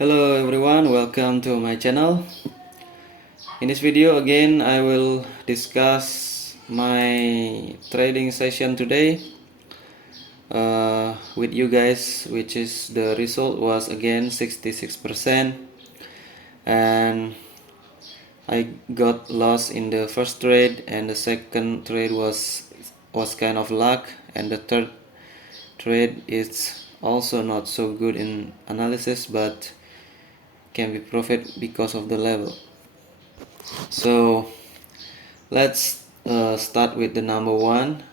Hello everyone, welcome to my channel. In this video again I will discuss my trading session today with you guys, which is the result was again 66%, and I got lost in the first trade, and the second trade was kind of luck, and the third trade is also not so good in analysis but can be profit because of the level. So let's start with the number one.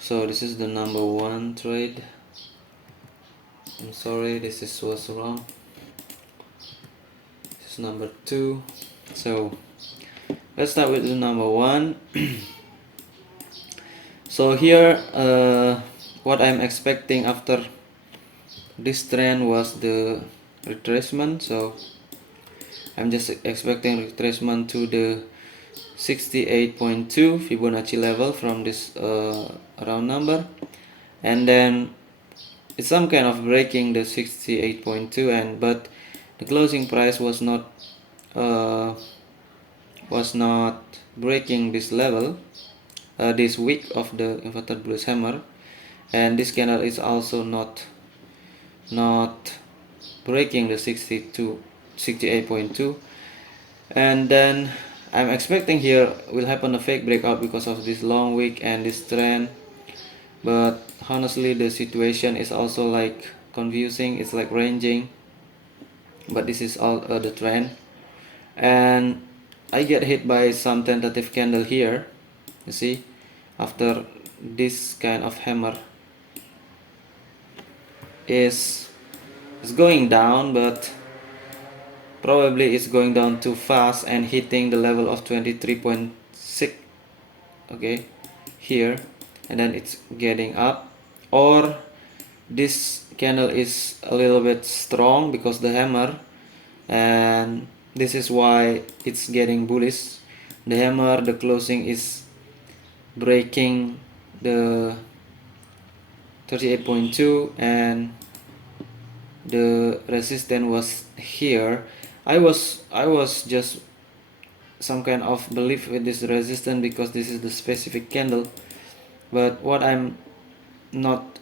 So this is the number one trade. I'm sorry, this was wrong. This is number two. So let's start with the number one. So here what I'm expecting after this trend was the retracement. So I'm just expecting retracement to the 68.2 Fibonacci level from this round number, and then it's some kind of breaking the 68.2, and but the closing price was not breaking this level this week of the inverted bullish hammer, and this candle is also not breaking the 68.2, and then I'm expecting here will happen a fake breakout because of this long wick and this trend. But honestly, the situation is also like confusing. It's like ranging, but this is all the trend, and I get hit by some tentative candle here. You see, after this kind of hammer is going down, but probably it's going down too fast and hitting the level of 23.6. okay, here, and then it's getting up, or this candle is a little bit strong because the hammer, and this is why it's getting bullish. The hammer, the closing is breaking the 38.2, and the resistance was here. I was just some kind of belief with this resistance because this is the specific candle, but what I'm not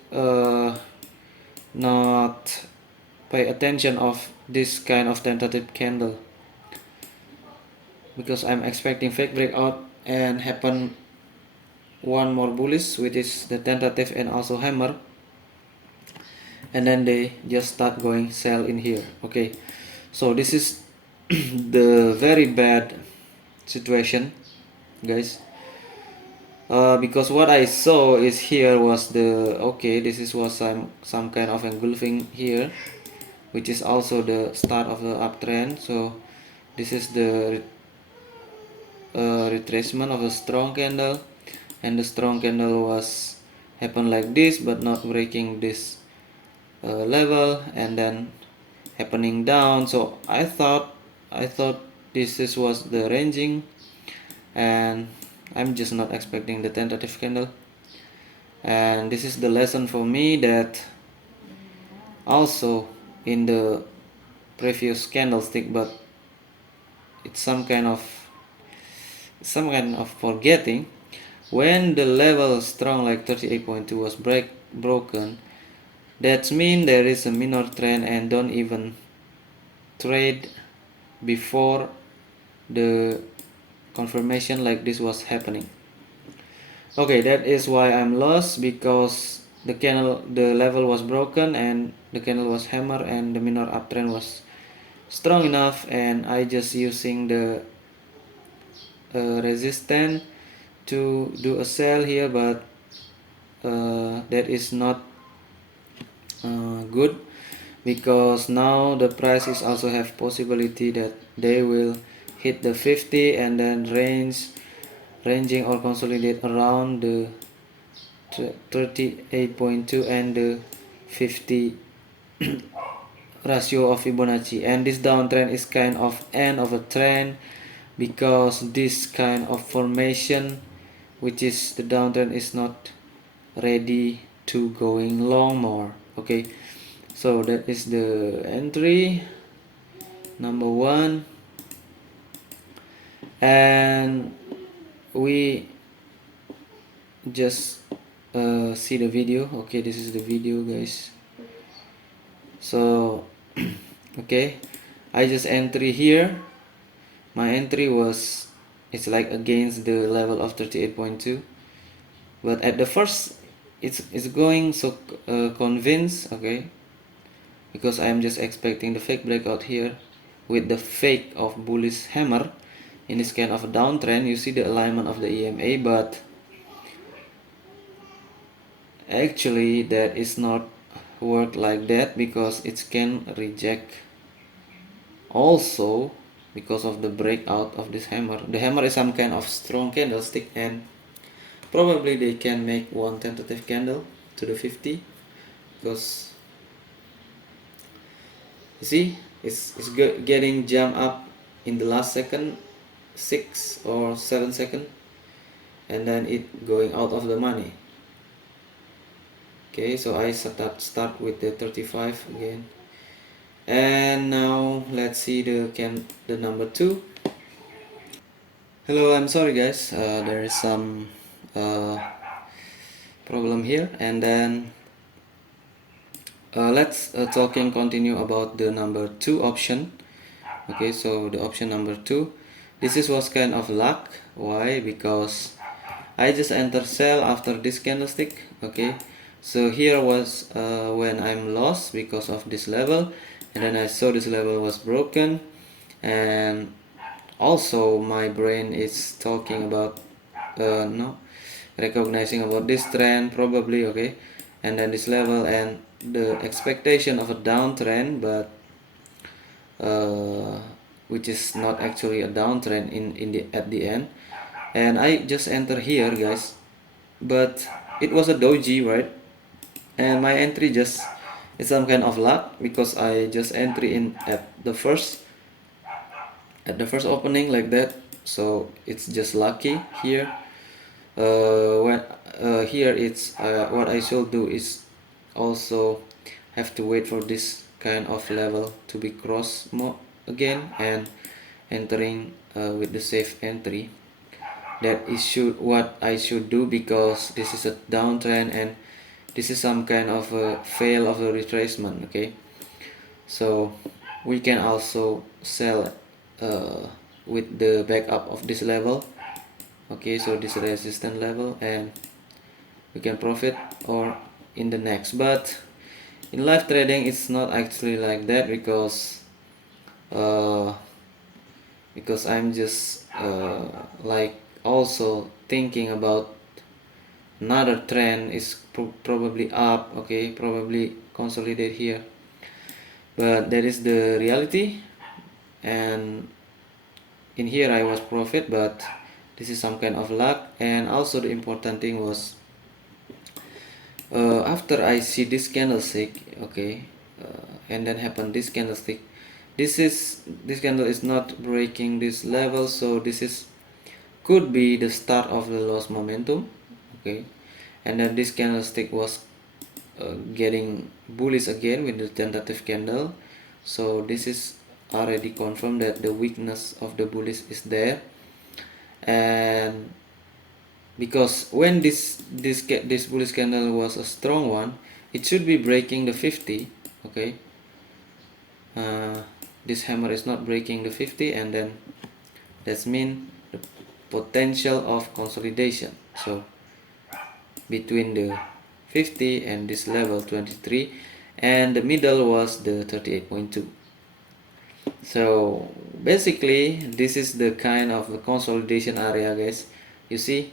pay attention of this kind of tentative candle, because I'm expecting fake breakout and happen one more bullish, which is the tentative and also hammer, and then they just start going sell in here. Okay, so this is the very bad situation, guys, because what I saw is here was the this is was some kind of engulfing here, which is also the start of the uptrend. So this is the retracement of a strong candle, and the strong candle was happen like this but not breaking this level, and then happening down. So I thought this was the ranging, and I'm just not expecting the tentative candle. And this is the lesson for me, that also in the previous candlestick, but it's some kind of forgetting, when the level strong like 38.2 was broken, that means there is a minor trend, and don't even trade before the confirmation like this was happening. Okay, that is why I'm lost, because the level was broken and the candle was hammer and the minor uptrend was strong enough, and I just using the resistance to do a sell here, but that is not good, because now the price is also have possibility that they will hit the 50 and then ranging or consolidate around the 38.2 and the 50 ratio of Fibonacci, and this downtrend is kind of end of a trend, because this kind of formation, which is the downtrend, is not ready to going long more. Okay, So that is the entry number 1, and we just see the video. Okay, this is the video, guys. So okay, I just entry here. My entry was, it's like against the level of 38.2, but at the first it's going so convinced, okay, because I'm just expecting the fake breakout here with the fake of bullish hammer in this kind of a downtrend. You see the alignment of the EMA, but actually that is not work like that, because it can reject also because of the breakout of this hammer. The hammer is some kind of strong candlestick, and probably they can make one tentative candle to the 50, because you see it's getting jump up in the last second, 6 or 7 seconds, and then it going out of the money. Okay, so I start with the 35 again, and now let's see the number 2. Hello, I'm sorry guys, there is some problem here, and then let's continue about the number 2 option. Okay, so the option number 2, this was kind of luck. Why? Because I just enter sell after this candlestick. Okay, so here was when I'm lost because of this level, and then I saw this level was broken, and also my brain is talking about no, recognizing about this trend probably. Okay, and then this level and the expectation of a downtrend, but which is not actually a downtrend in the at the end. And I just enter here, guys, but it was a doji, right? And my entry just is some kind of luck, because I just entry in at the first opening like that. So it's just lucky here. When here it's what I should do is also have to wait for this kind of level to be crossed more again, and entering with the safe entry. That is what I should do, because this is a downtrend and this is some kind of a fail of the retracement. Okay, so we can also sell with the backup of this level. Okay, so this resistance level, and we can profit or in the next. But in live trading it's not actually like that, uh, because I'm just like also thinking about another trend is probably up. Okay, probably consolidate here, but that is the reality. And in here I was profit, but this is some kind of luck. And also the important thing was after I see this candlestick, okay, and then happen this candlestick, this candle is not breaking this level, so this is could be the start of the loss momentum. Okay, and then this candlestick was getting bullish again with the tentative candle, so this is already confirmed that the weakness of the bullish is there. And because when this bullish candle was a strong one, it should be breaking the 50. Okay, this hammer is not breaking the 50, and then that's mean the potential of consolidation. So between the 50 and this level 23, and the middle was the 38.2. so basically this is the kind of the consolidation area, guys. You see,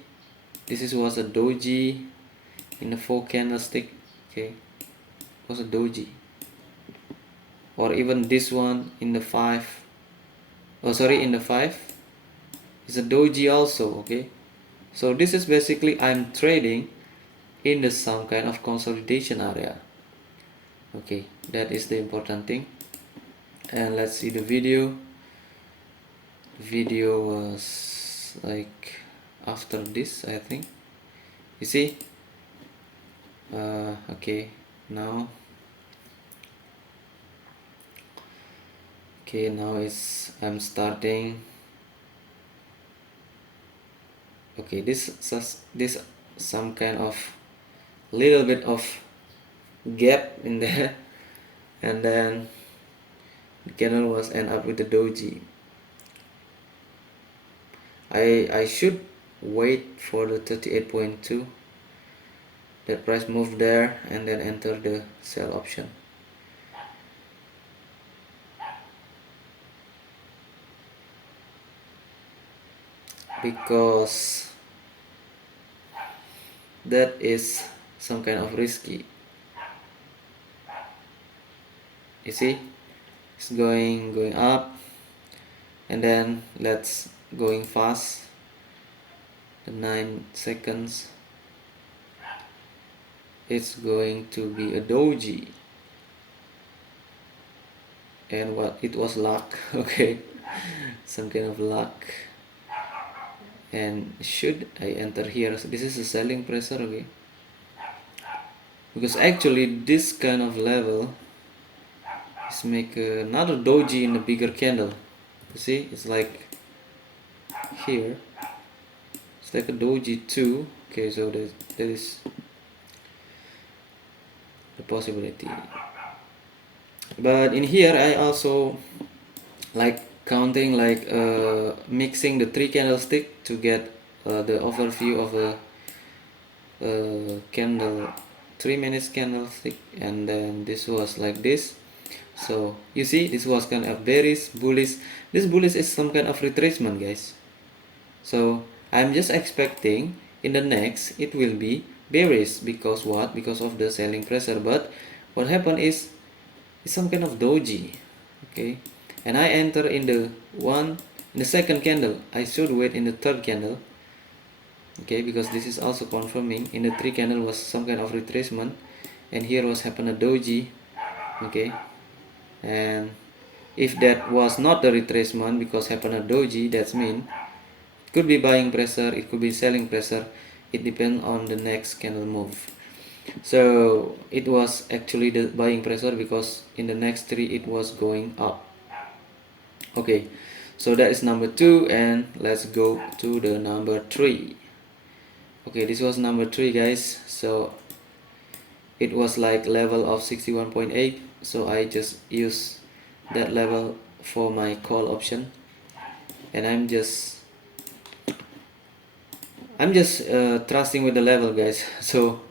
was a doji in the 4 candlestick. Okay, was a doji, or even this one in the 5, oh sorry, in the 5 is a doji also. Okay, so this is basically I'm trading in the some kind of consolidation area. Okay, that is the important thing. And let's see the video. Video was like after this, I think. You see, okay, now Okay, now I'm starting. Okay, this some kind of little bit of gap in there, and then the candle was end up with the doji. I should wait for the 38.2, that price move there, and then enter the sell option. Because that is some kind of risky. You see, it's going up, and then let's going fast. The 9 seconds, it's going to be a doji, and what it was luck. Okay, some kind of luck. And should I enter here? So this is a selling pressure, okay, because actually this kind of level is make another doji in a bigger candle. You see, it's like here, it's like a doji too. Okay, so that is the possibility. But in here I also like counting, like mixing the 3 candlestick to get the overview of a candle, 3 minutes candlestick, and then this was like this. So you see, this was kind of bearish, bullish. This bullish is some kind of retracement, guys. So I'm just expecting in the next it will be bearish, because what? Because of the selling pressure. But what happened is it's some kind of doji, okay, and I enter in the second candle. I should wait in the third candle, okay, because this is also confirming in the 3 candle was some kind of retracement, and here was happen a doji, okay. And if that was not the retracement because happen a doji, that's mean it could be buying pressure, it could be selling pressure. It depends on the next candle move. So it was actually the buying pressure, because in the next 3 it was going up. Okay, so that is number 2, and let's go to the number 3. Okay, this was number 3, guys. So it was like level of 61.8, so I just use that level for my call option, and I'm just trusting with the level, guys. So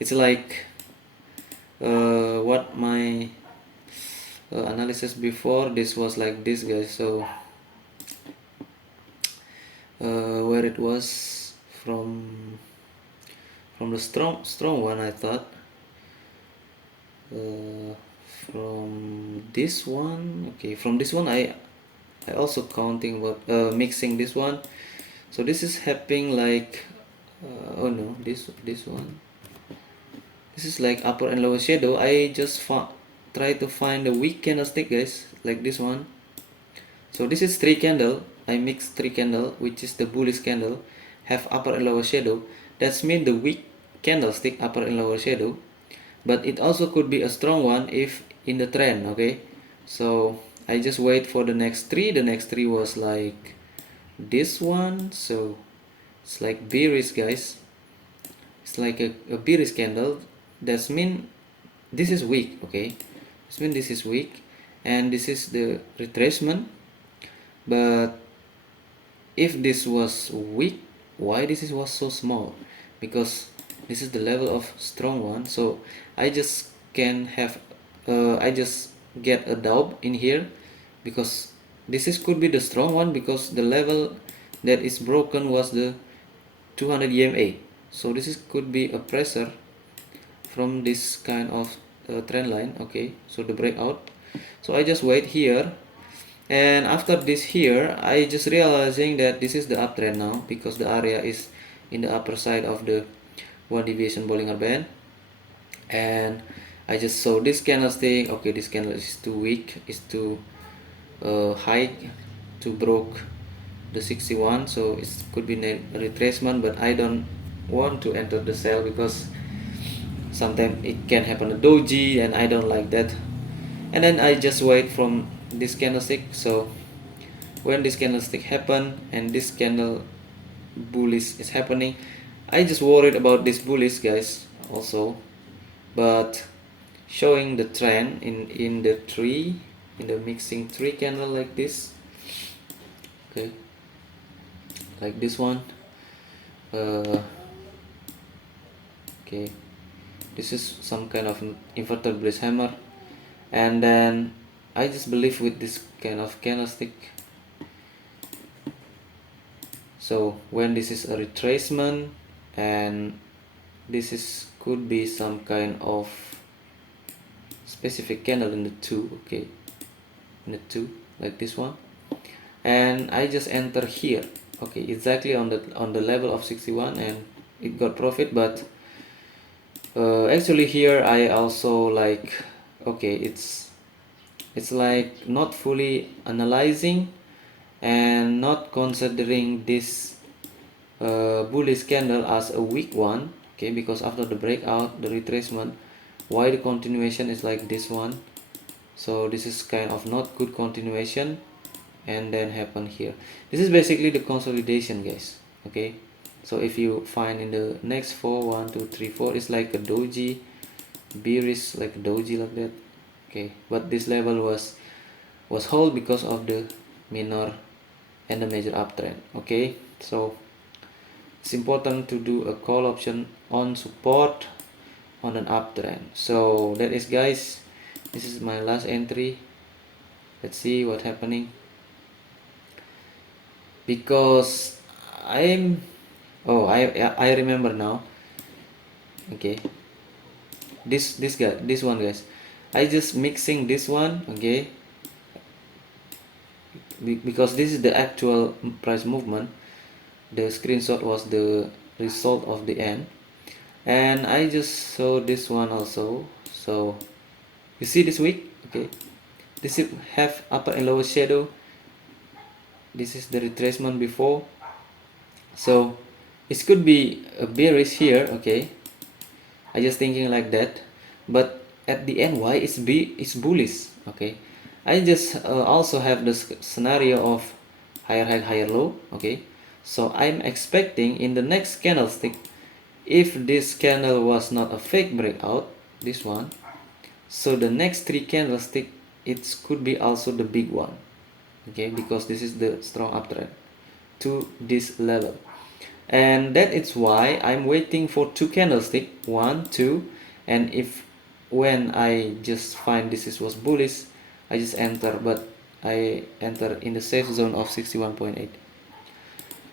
it's like what my analysis before this was like this, guys. So where it was from the strong one, I thought from this one. Okay, from this one I also counting what mixing this one. So this is happening like oh no, this one, this is like upper and lower shadow. I just try to find the weak candlestick, guys, like this one. So this is 3 candle. I mix 3 candle, which is the bullish candle, have upper and lower shadow. That's mean the weak candlestick, upper and lower shadow. But it also could be a strong one if in the trend, okay. So I just wait for the next 3. The next 3 was like this one. So it's like bearish, guys. It's like a bearish candle. That's mean this is weak, okay. This mean this is weak, and this is the retracement. But if this was weak, why this was so small? Because this is the level of strong one. So I just can have I just get a doubt in here, because this is could be the strong one, because the level that is broken was the 200 EMA. So this is could be a pressure from this kind of trend line, okay. So the breakout. So I just wait here, and after this here I just realizing that this is the uptrend now, because the area is in the upper side of the 1 deviation Bollinger Band. And I just saw this candlestick. Okay, this candle is too weak, is too high to broke the 61, so it could be a retracement. But I don't want to enter the sell, because sometimes it can happen a doji, and I don't like that. And then I just wait from this candlestick. So when this candlestick happen and this candle bullish is happening, I just worried about this bullish, guys, also. But showing the trend in the tree, in the mixing tree candle like this, okay, like this one, okay, this is some kind of inverted bullish hammer. And then I just believe with this kind of candlestick. So when this is a retracement and this is could be some kind of specific candle in the two, okay, in the two, like this one, and I just enter here, okay, exactly on the level of 61, and it got profit. But actually here I also like, okay, it's like not fully analyzing and not considering this bullish candle as a weak one, okay, because after the breakout, the retracement, why the continuation is like this one. So this is kind of not good continuation, and then happen here. This is basically the consolidation, guys, okay. So if you find in the next 4, 1 2 3 4, it's like a doji bearish, like a doji like that, okay. But this level was held because of the minor and the major uptrend, okay. So it's important to do a call option on support on an uptrend. So that is, guys, this is my last entry. Let's see what happening, because I'm I remember now, okay. This one, guys, I just mixing this one, okay, because this is the actual price movement. The screenshot was the result of the end, and I just saw this one also. So you see this wick, okay, this have upper and lower shadow. This is the retracement before, so it could be a bearish here, okay. I just thinking like that, but at the end, why it's bullish, okay. I just also have this scenario of higher high, higher low, okay. So I'm expecting in the next candlestick, if this candle was not a fake breakout, this one, so the next 3 candlestick, it could be also the big one, okay, because this is the strong uptrend to this level. And that is why I'm waiting for 2 candlestick, 1 2, and if when I just find this was bullish, I just enter, but I enter in the safe zone of 61.8.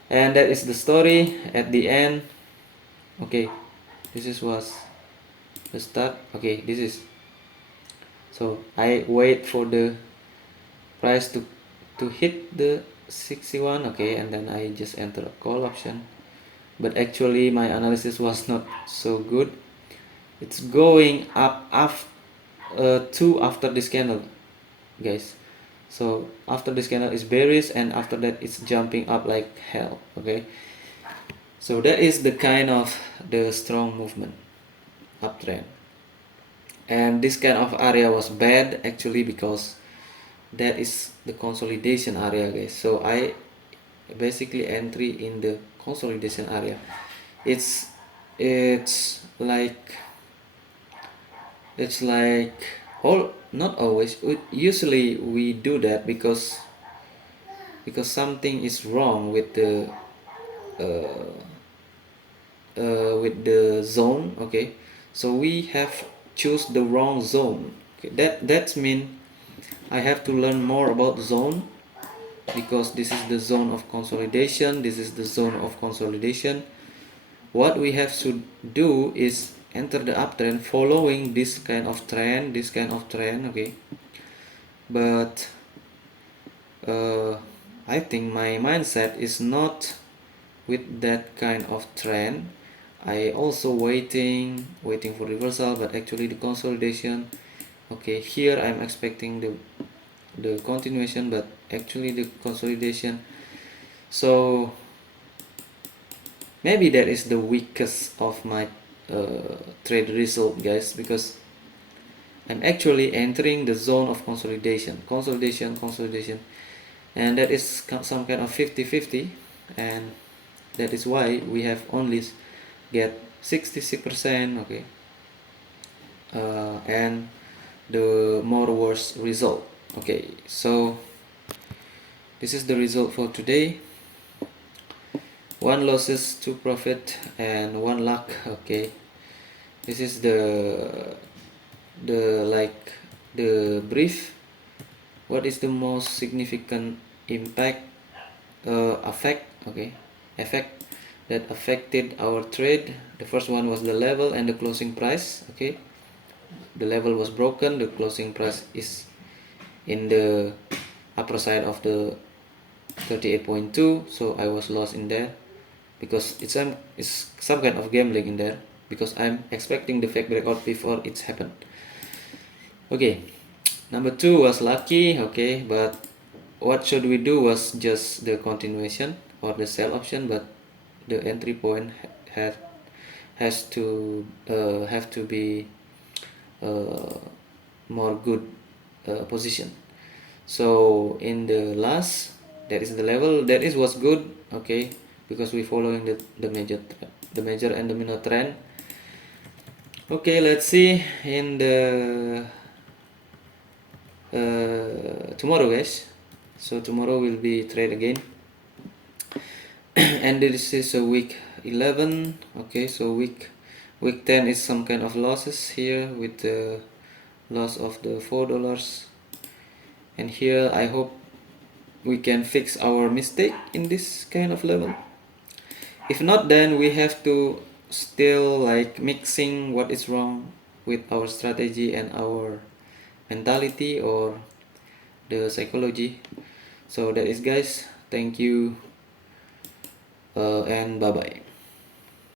and that is the story at the end, okay. This was the start, okay. This is, so I wait for the price to hit the 61, okay, and then I just enter a call option. But actually my analysis was not so good. It's going up after this candle, guys. So after this candle is bearish, and after that it's jumping up like hell, okay. So that is the kind of the strong movement uptrend, and this kind of area was bad actually, because that is the consolidation area, guys. So I basically entry in the consolidation area. It's like all, not always, usually we do that because something is wrong with the zone, okay. So we have choose the wrong zone, okay. That's mean I have to learn more about zone, because this is the zone of consolidation, this is the zone of consolidation. What we have to do is enter the uptrend following this kind of trend, okay. But I think my mindset is not with that kind of trend. I also waiting for reversal, but actually the consolidation, okay. Here I'm expecting the continuation, but actually the consolidation. So maybe that is the weakest of my trade result, guys, because I'm actually entering the zone of consolidation, and that is some kind of 50-50, and that is why we have only get 66%, okay, and the more worse result. Okay, so this is the result for today. 1 losses, 2 profit, and 1 luck. Okay, this is the brief. What is the most significant impact effect that affected our trade? The first one was the level and the closing price. Okay, the level was broken, the closing price is in the upper side of the 38.2, so I was lost in there because it's some kind of gambling in there, because I'm expecting the fake breakout before it's happened. Okay, number 2 was lucky. Okay, but what should we do was just the continuation or the sell option, but the entry point has to have to be more good position. So in the last, that is the level, that is was good. Okay, because we following the major and the minor trend. Okay, let's see in the tomorrow, guys. So tomorrow will be trade again. And this is a week 11. Okay, so week 10 is some kind of losses here with the loss of the $4, and here I hope we can fix our mistake in this kind of level. If not, then we have to still like mixing what is wrong with our strategy and our mentality or the psychology. So that is, guys, thank you, and bye bye.